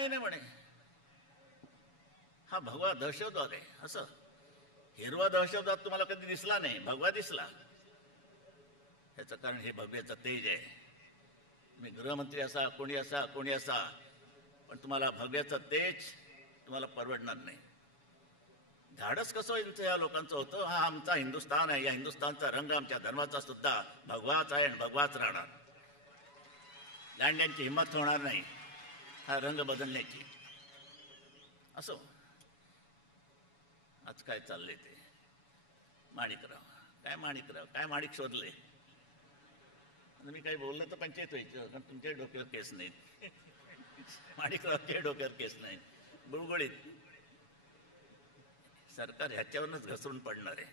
काही नाही म्हणे, हा भगवा दहशतवाद आहे. असं हिरवा दहशतवाद तुम्हाला कधी दिसला नाही, भगवा दिसला. याचं कारण हे भगव्याचं तेज आहे. तुम्ही गृहमंत्री असा, कोणी असा, कोणी असा, पण तुम्हाला भगव्याचं तेज तुम्हाला परवडणार नाही. धाडस कसं या लोकांचं होतं, हा आमचा हिंदुस्थान आहे, या हिंदुस्थानचा रंग आमच्या धर्माचा सुद्धा भगवाच आहे आणि भगवाच राहणार. दांड्यांची हिंमत होणार नाही हा रंग बदलण्याची. असो, आज काय चाललंय ते माणिकराव, काय माणिक शोधले. मी काही बोललं तर पंचायत व्हायचं, कारण तुमच्या डोक्यावर केस नाहीत. माणिकरावच्या डोक्यावर केस नाही, गुळगुळीत. सरकार ह्याच्यावरूनच घसरून पडणार आहे,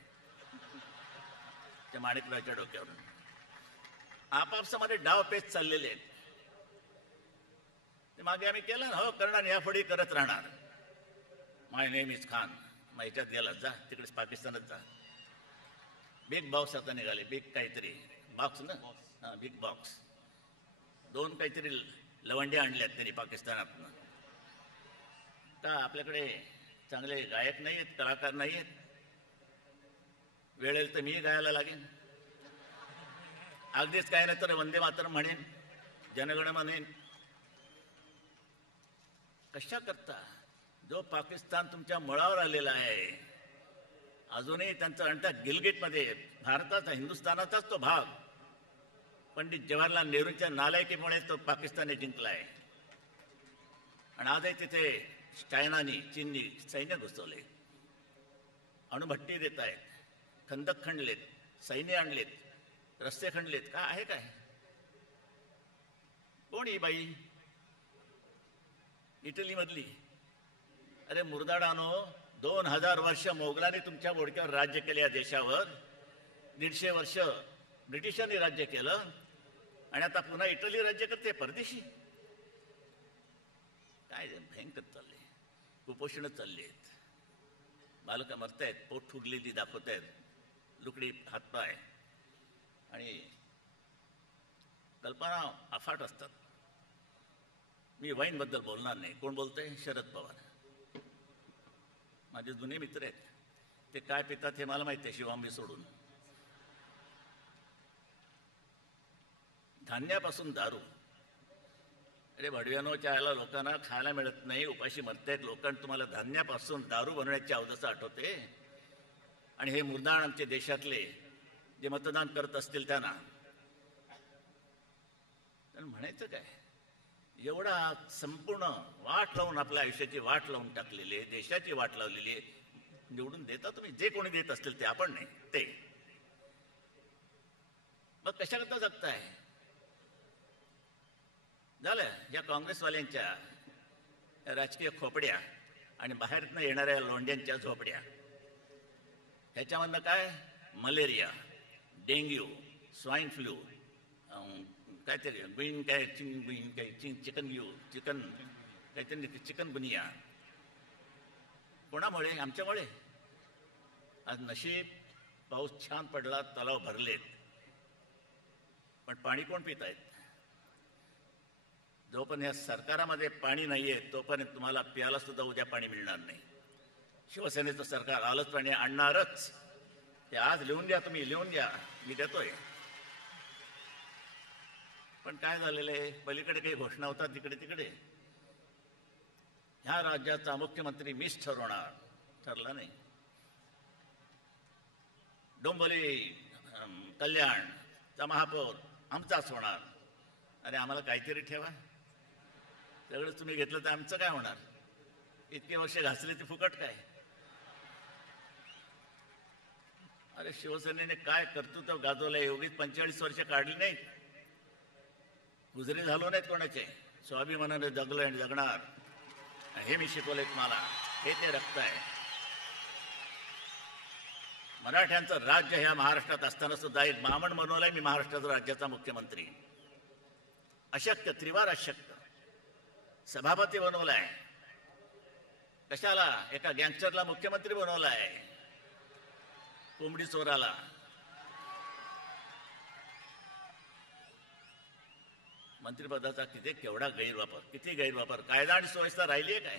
त्या माणिकरावच्या डोक्यावरून. आपापसामध्ये डाव पेच चाललेले आहेत. ते मागे आम्ही केलं ना, हो करणार, यापुढे करत राहणार. माय नेम इज खान. मग ह्याच्यात गेला, जा तिकडेच पाकिस्तानात जा. बिग बॉक्स आता निघाले, बिग काहीतरी बॉक्स ना, हां बिग बॉक्स. 2 काहीतरी लवंडे आणल्यात त्यांनी पाकिस्तानातनं. का आपल्याकडे चांगले गायक नाही आहेत, कलाकार नाही आहेत? वेळेल तर मी गायला लागेन. अगदीच काय नाही तर वंदे मातरम म्हणेन, जनगण म्हणेन. कशा करता? जो पाकिस्तान तुमच्या मुळावर आलेला आहे, अजूनही त्यांचा आणता गिलगिटमध्ये भारताचा, हिंदुस्थानाचाच तो भाग. पंडित जवाहरलाल नेहरूंच्या नालायकीमुळे तो पाकिस्तानने जिंकला आहे. आणि आजही तिथे चायनानी, चीननी सैन्य घुसवले, अणुभट्टी देत आहेत, खंदक खणलेत, सैन्य आणलेत, रस्ते खणलेत. काय आहे काय? कोण ही बाई? इटलीमधली. अरे मुर्दाडानो, 2000 वर्ष मोगलांनी तुमच्या बोडक्यावर राज्य केले या देशावर. 150 वर्ष ब्रिटिशांनी राज्य केलं आणि आता पुन्हा इटली राज्य करते परदेशी. काय भयंकर चालले. कुपोषणच चालली आहेत, बालकं मरतायत, पोट फुगलेली दाखवत आहेत, लुकडी हातपाय. आणि कल्पना अफाट असतात. मी वाईनबद्दल बोलणार नाही. कोण बोलतंय? शरद पवार. माझे जुने मित्र आहेत. ते काय पितात हे मला माहिती आहे, शिवांबी सोडून. धान्यापासून दारू. अरे भडव्यानो, चायला लोकांना खायला मिळत नाही, उपाशी मरतायत लोक, तुम्हाला धान्यापासून दारू बनवण्याची अवदसा आठवते. आणि हे मुर्दाण आमच्या देशातले जे मतदान करत असतील त्यांना म्हणायचं काय? एवढा संपूर्ण वाट लावून, आपल्या आयुष्याची वाट लावून टाकलेली आहे, देशाची वाट लावलेली आहे. निवडून देता तुम्ही, जे कोणी देत असतील ते, आपण नाही ते. मग कशाकरता जगताय? झालं या काँग्रेसवाल्यांच्या राजकीय खोपड्या आणि बाहेरनं येणाऱ्या लोंड्यांच्या झोपड्या. ह्याच्यामधनं काय? मलेरिया, डेंग्यू, स्वाईन फ्लू, काहीतरी गुईन, काय गुईन, काही चिकन काहीतरी चिकनगुनिया. कोणामुळे? आमच्यामुळे. आज नशीब पाऊस छान पडला, तलाव भरलेत, पण पाणी कोण पित आहेत? जोपर्यंत या सरकारामध्ये पाणी नाही आहे तोपर्यंत तुम्हाला प्यायला सुद्धा उद्या पाणी मिळणार नाही. शिवसेनेचं सरकार आलंच, पाणी आणणारच. ते आज लिहून द्या, तुम्ही लिहून द्या, मी देतोय. पण काय झालेलं आहे? पलीकडे काही घोषणा होतात तिकडे तिकडे. ह्या राज्याचा मुख्यमंत्री मीच ठरवणार, ठरला नाही. डोंबिवली कल्याणचा महापौर आमचाच होणार. अरे आम्हाला काहीतरी ठेवा. सगळं तुम्ही घेतलं तर आमचं काय होणार? इतके वर्ष घासले ते फुकट काय? अरे शिवसेनेने काय कर्तृत्व गाजवलंय. योगीच 45 वर्ष काढली नाहीत, गुजरे झालो नाहीत कोणाचे. स्वाभिमानाने जगलो आणि जगणार, हे मी शिकवलंय तुम्हाला. हे ते रक्त आहे. मराठ्यांचं राज्य ह्या महाराष्ट्रात असताना सुद्धा एक महामंड बनवलंय मी महाराष्ट्राचा राज्याचा मुख्यमंत्री. अशक्य, त्रिवार अशक्य सभापती बनवलाय. कशाला? एका गँगस्टरला मुख्यमंत्री बनवलाय, कोंबडी चोराला. मंत्रिपदाचा केवढा गैरवापर, किती गैरवापर. कायदा आणि सुव्यवस्था राहिली आहे काय?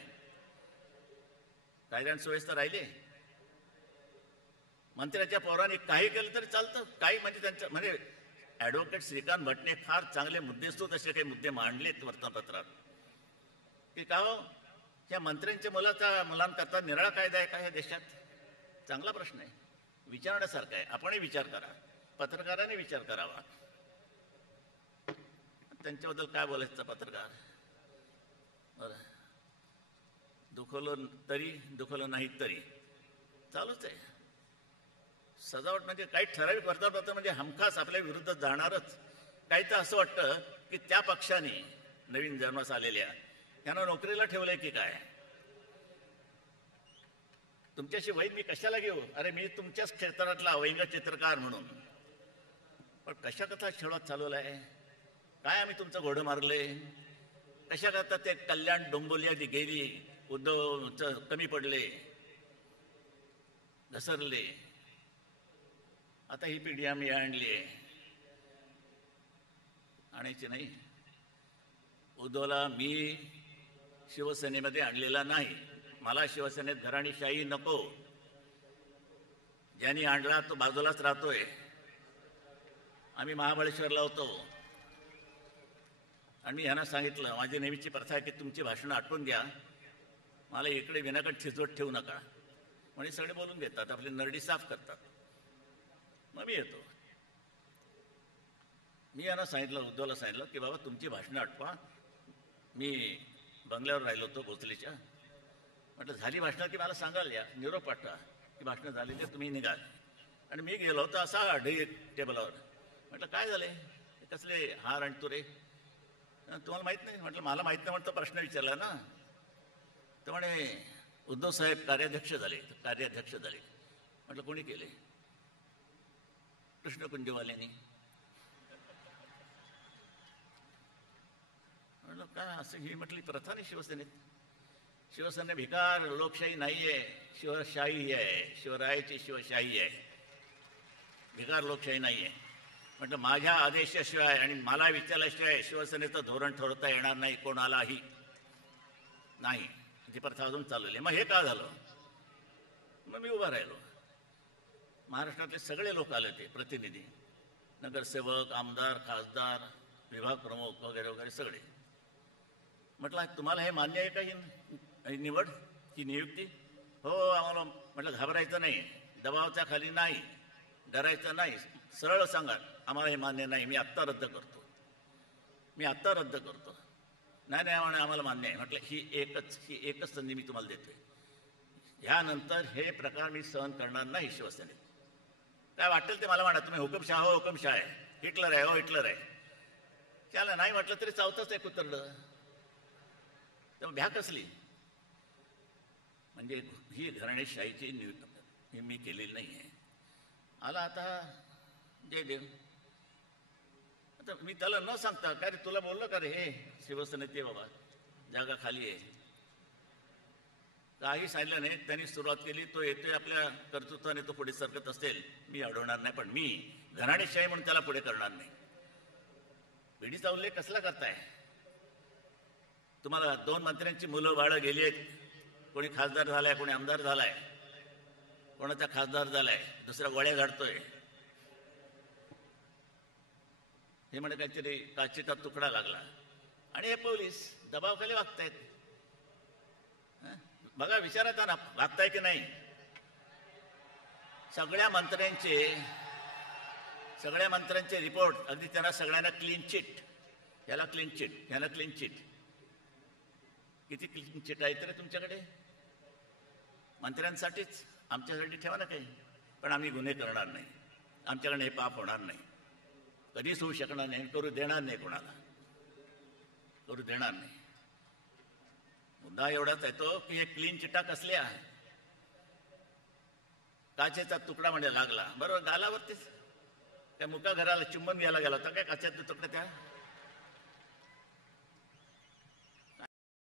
कायदा आणि सुव्यवस्था राहिली आहे? मंत्र्याच्या पोराने काही केलं तरी चालतं. काही म्हणजे त्यांच्या म्हणजे ॲडव्होकेट श्रीकांत भटने फार चांगले मुद्देसूद असे काही मुद्दे मांडलेत वर्तमानपत्रात की का हो, या मंत्र्यांच्या मुलांकरता निराळा कायदा आहे का या देशात? चांगला प्रश्न आहे, विचारण्यासारखा आहे. आपणही विचार करा, पत्रकारांनी विचार करावा. त्यांच्याबद्दल काय बोलायचं पत्रकार? बरं, दुखवलं तरी दुखवलं नाही तरी चालूच आहे. सजावट म्हणजे काही ठराविक वर्तमानपत्र म्हणजे हमखास आपल्या विरुद्ध जाणारच. काही तर असं वाटतं की त्या पक्षाने नवीन जन्मास आलेल्या त्यांना नोकरीला ठेवलंय की काय? तुमच्याशी वैध मी कशाला घेऊ? अरे मी तुमच्याच क्षेत्रातला व्यंग चित्रकार म्हणून. पण कशा कथा खेळत चालवला आहे? काय आम्ही तुमचं घोडं मारले? कशा करता ते कल्याण डोंबोली आधी गेली, उद्धव कमी पडले, घसरले. आता ही पिढी आम्ही आणली आहे. आणायची नाही. उद्धवला मी शिवसेनेमध्ये आणलेला नाही. मला शिवसेनेत घराणीशाही नको. ज्यांनी आणला तो बाजूलाच राहतोय. आम्ही महाबळेश्वरला होतो आणि मी ह्यांना सांगितलं, माझी नेहमीची प्रथा आहे की तुमची भाषणं आठवून घ्या, मला इकडे विनाकारण ठिजवत ठेवू नका. म्हणजे सगळे बोलून घेतात, आपली नरडी साफ करतात. मग मी येतो. मी यांना सांगितलं, उद्धवला सांगितलं की बाबा तुमची भाषणं आठवा. मी बंगल्यावर राहिलो होतो भोसलेच्या. म्हटलं झाली भाषणं की मला सांगाल, या निरोप पाठवा की भाषणं झालेली, तुम्ही निघाल. आणि मी गेलो होतो असा ढीक टेबलावर. म्हटलं काय झाले, कसले हार आणि तुरे? तुम्हाला माहीत नाही? म्हटलं मला माहीत नाही. म्हणतो प्रश्न विचारला ना. तर म्हणे उद्धव साहेब कार्याध्यक्ष झाले. म्हटलं कोणी केले? कृष्णकुंजवाल्यांनी. म्हटलं काय असं? ही म्हटली प्रथा नाही शिवसेनेत. शिवसेना भिकार लोकशाही नाही आहे, शिवशाही आहे. शिवरायाची शिवशाही आहे, भिकार लोकशाही नाही आहे. म्हटलं माझ्या आदेशाशिवाय आणि मला विचारल्याशिवाय शिवसेनेचं धोरण ठरवता येणार नाही कोणालाही. नाही, ती प्रथा अजून चालवली. मग हे का झालं? मग मी उभा राहिलो. महाराष्ट्रातले सगळे लोक आले, ते प्रतिनिधी, नगरसेवक, आमदार, खासदार, विभाग प्रमुख वगैरे वगैरे सगळे. म्हटलं तुम्हाला हे मान्य आहे का ही निवड, ही नियुक्ती? हो आम्हाला. म्हटलं घाबरायचं नाही, दबावाच्या खाली नाही, डरायचं नाही, सरळ सांगा आम्हाला हे मान्य नाही, मी आत्ता रद्द करतो. नाही नाही म्हणे आम्हाला मान्य आहे. म्हटलं ही एकच संधी मी तुम्हाला देतोय. ह्यानंतर हे प्रकार मी सहन करणार नाही शिवसेनेत. काय वाटेल ते मला म्हणा, तुम्ही हुकुमशाह हो हुकुमशाह आहे, हिटलर आहे हो हिटलर आहे. त्याला नाही म्हटलं तरी चावतंच आहे कुत्रडं. तेव्हा भ्या कसली? म्हणजे ही घराणेशाहीची ही मी केलेली नाही आहे. आला आता जय देव. आता मी त्याला न सांगता काय रे तुला बोललो का रे हे शिवसेनेत ये बाबा, जागा खाली आहे, काही सांगितलं नाही. त्यांनी सुरुवात केली, तो येतोय आपल्या कर्तृत्वाने, तो पुढे सरकत असेल, मी अडवणार नाही. पण मी घराणेशाही म्हणून त्याला पुढे करणार नाही. पिढीचा उल्लेख कसला करताय? तुम्हाला 2 मंत्र्यांची मुलं बाळं गेली आहेत. कोणी खासदार झालाय, कोणी आमदार झालाय, कोणाचा खासदार झालाय, दुसरा गोळ्या घालतोय. हे म्हणे काहीतरी काचेचा तुकडा लागला. आणि हे पोलीस दबावाखाली वागतायत. बघा, विचारा त्यांना वागताय की नाही. सगळ्या मंत्र्यांचे रिपोर्ट अगदी त्यांना सगळ्यांना क्लीन चिट, याला क्लीन चिट, ह्याला क्लीन चिट. किती क्लीन चिट आहे तरी तुमच्याकडे? मंत्र्यांसाठीच, आमच्यासाठी ठेवा ना काही. पण आम्ही गुन्हे करणार नाही, आमच्याकडे हे पाप होणार नाही, कधीच होऊ शकणार नाही, करू देणार नाही, कोणाला करू देणार नाही. मुद्दा एवढाच येतो की हे क्लीन चिटा कसल्या? काचेचा तुकडा म्हणजे लागला, बरोबर गालावरतीच. त्या मुका घराला चुंबन घ्यायला गेला होता काय काचेचा तुकडा त्या